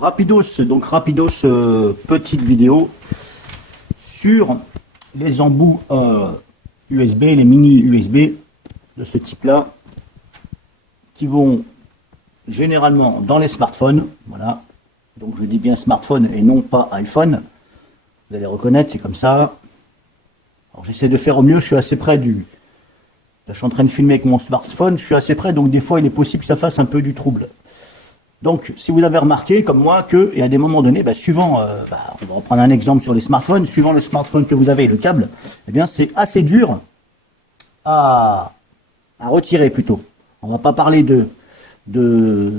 rapidos, petite vidéo sur les embouts USB, les mini USB de ce type-là, qui vont généralement dans les smartphones. Voilà. Donc je dis bien smartphone et non pas iPhone. Vous allez reconnaître, c'est comme ça. Alors j'essaie de faire au mieux, je suis assez près du... Là, je suis en train de filmer avec mon smartphone, je suis assez près, donc des fois il est possible que ça fasse un peu du trouble. Donc si vous avez remarqué, comme moi, que et à des moments donnés, suivant, on va reprendre un exemple sur les smartphones, suivant le smartphone que vous avez, le câble, eh bien c'est assez dur à retirer plutôt. On ne va pas parler de le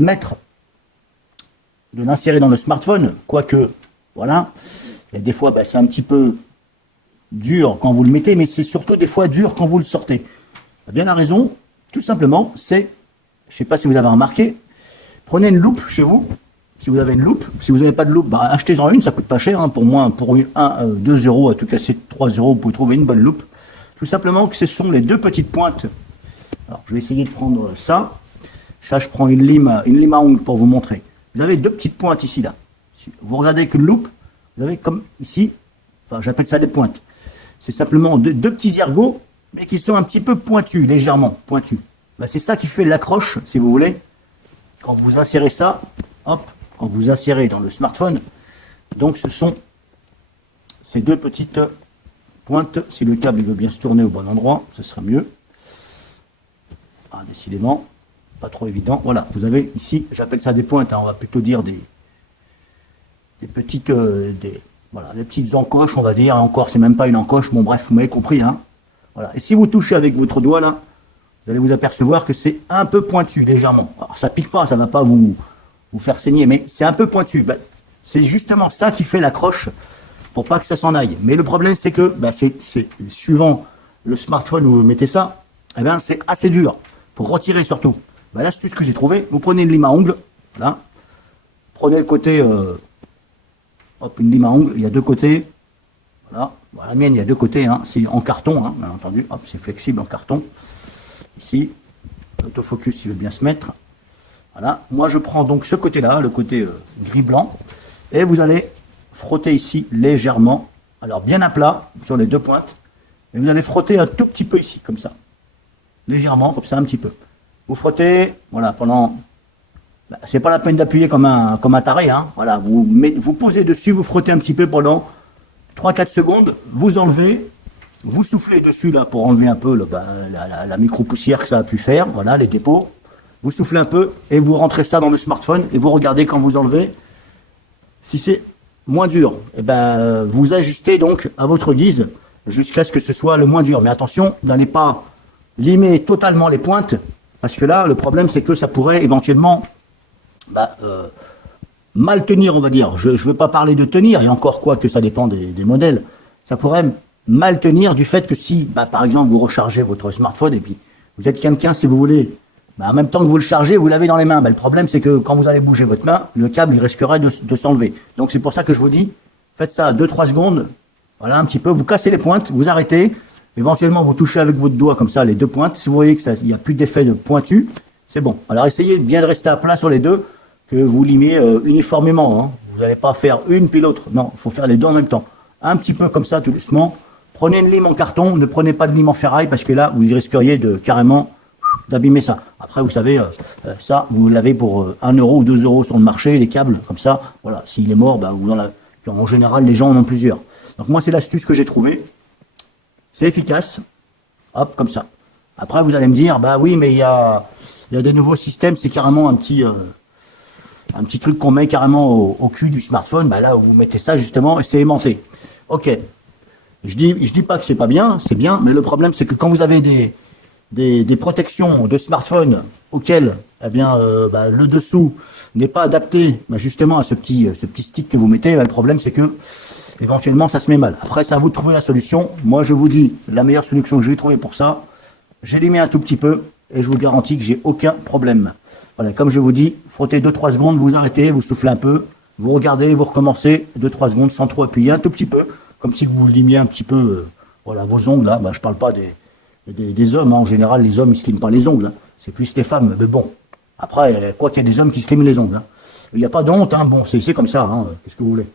mettre, de l'insérer dans le smartphone, quoique, voilà, et des fois c'est un petit peu dur quand vous le mettez, mais c'est surtout des fois dur quand vous le sortez. Bien la raison, tout simplement, c'est, je ne sais pas si vous avez remarqué, prenez une loupe chez vous, si vous avez une loupe, si vous n'avez pas de loupe, achetez-en une, ça coûte pas cher, hein, pour moi, pour 2 euros, à tout casser 3 euros, vous pouvez trouver une bonne loupe. Tout simplement que ce sont les deux petites pointes. Alors je vais essayer de prendre ça, je prends une lime à ongles pour vous montrer. Vous avez deux petites pointes ici, là. Vous regardez avec une loupe, vous avez comme ici, enfin j'appelle ça des pointes. C'est simplement deux petits ergots, mais qui sont un petit peu pointus, légèrement pointus. C'est ça qui fait l'accroche, si vous voulez. Quand vous insérez ça, hop, quand vous insérez dans le smartphone, donc ce sont ces deux petites pointes. Si le câble il veut bien se tourner au bon endroit, ce sera mieux. Ah, décidément, pas trop évident. Voilà, vous avez ici, j'appelle ça des pointes, hein, on va plutôt dire des petites... Voilà, les petites encoches, on va dire. Encore, c'est même pas une encoche. Bon, bref, vous m'avez compris. Hein. Voilà. Et si vous touchez avec votre doigt, là, vous allez vous apercevoir que c'est un peu pointu, légèrement. Alors, ça pique pas, ça va pas vous faire saigner, mais c'est un peu pointu. C'est justement ça qui fait l'accroche pour pas que ça s'en aille. Mais le problème, c'est que, c'est suivant le smartphone où vous mettez ça, eh bien, c'est assez dur pour retirer surtout. L'astuce que j'ai trouvé, vous prenez une lime à ongles, là, prenez le côté... hop, une lime à ongles, il y a deux côtés. Voilà, la mienne, il y a deux côtés. Hein. C'est en carton, hein, bien entendu. Hop, c'est flexible en carton. Ici, l'autofocus, il veut bien se mettre. Voilà, moi je prends donc ce côté-là, le côté gris-blanc. Et vous allez frotter ici légèrement. Alors bien à plat sur les deux pointes. Et vous allez frotter un tout petit peu ici, comme ça. Légèrement, comme ça, un petit peu. Vous frottez, voilà, pendant... c'est pas la peine d'appuyer comme un taré, hein. Voilà, vous posez dessus, vous frottez un petit peu pendant 3-4 secondes, vous enlevez, vous soufflez dessus là pour enlever un peu la micro-poussière que ça a pu faire, voilà, les dépôts. Vous soufflez un peu et vous rentrez ça dans le smartphone et vous regardez quand vous enlevez. Si c'est moins dur, vous ajustez donc à votre guise jusqu'à ce que ce soit le moins dur. Mais attention, n'allez pas limer totalement les pointes parce que là, le problème c'est que ça pourrait éventuellement mal tenir, on va dire. Je ne veux pas parler de tenir, et encore quoi que ça dépend des modèles. Ça pourrait mal tenir du fait que si, par exemple, vous rechargez votre smartphone et puis vous êtes quelqu'un, si vous voulez, en même temps que vous le chargez, vous l'avez dans les mains. Le problème, c'est que quand vous allez bouger votre main, le câble, il risquerait de s'enlever. Donc c'est pour ça que je vous dis, faites ça 2-3 secondes, voilà, un petit peu, vous cassez les pointes, vous arrêtez, éventuellement vous touchez avec votre doigt comme ça les deux pointes. Si vous voyez qu'il n'y a plus d'effet de pointu, c'est bon. Alors essayez bien de rester à plat sur les deux, que vous limiez uniformément. Hein. Vous n'allez pas faire une puis l'autre. Non, il faut faire les deux en même temps. Un petit peu comme ça, tout doucement. Prenez une lime en carton, ne prenez pas de lime en ferraille, parce que là, vous risqueriez carrément d'abîmer ça. Après, vous savez, ça, vous l'avez pour 1 euro ou 2 euros sur le marché, les câbles, comme ça. Voilà, s'il est mort, en général, les gens en ont plusieurs. Donc moi, c'est l'astuce que j'ai trouvée. C'est efficace. Hop, comme ça. Après, vous allez me dire, oui, mais il y a des nouveaux systèmes, c'est carrément un petit truc qu'on met carrément au cul du smartphone. Là, vous mettez ça justement et c'est aimanté. Ok. Je dis pas que c'est pas bien, c'est bien, mais le problème c'est que quand vous avez des protections de smartphone auxquelles, le dessous n'est pas adapté, justement à ce petit stick que vous mettez, le problème c'est que éventuellement ça se met mal. Après, c'est à vous de trouver la solution. Moi, je vous dis la meilleure solution que j'ai trouvée pour ça. J'ai limé un tout petit peu et je vous garantis que j'ai aucun problème. Voilà, comme je vous dis, frottez 2-3 secondes, vous arrêtez, vous soufflez un peu, vous regardez, vous recommencez 2-3 secondes sans trop appuyer, un tout petit peu, comme si vous limiez un petit peu vos ongles. Là. Je ne parle pas des hommes, hein. En général, les hommes, ils ne se liment pas les ongles. Hein. C'est plus les femmes, mais bon, Après, quoi qu'il y ait des hommes qui se liment les ongles. Hein. Il n'y a pas de honte, hein. Bon, c'est comme ça, hein. Qu'est-ce que vous voulez?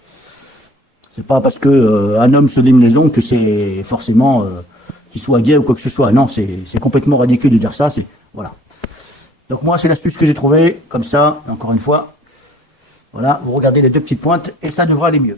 C'est pas parce que un homme se lime les ongles que c'est forcément qu'il soit gay ou quoi que ce soit. Non, c'est complètement ridicule de dire ça. Voilà. Donc moi, c'est l'astuce que j'ai trouvée, comme ça, encore une fois. Voilà, vous regardez les deux petites pointes et ça devrait aller mieux.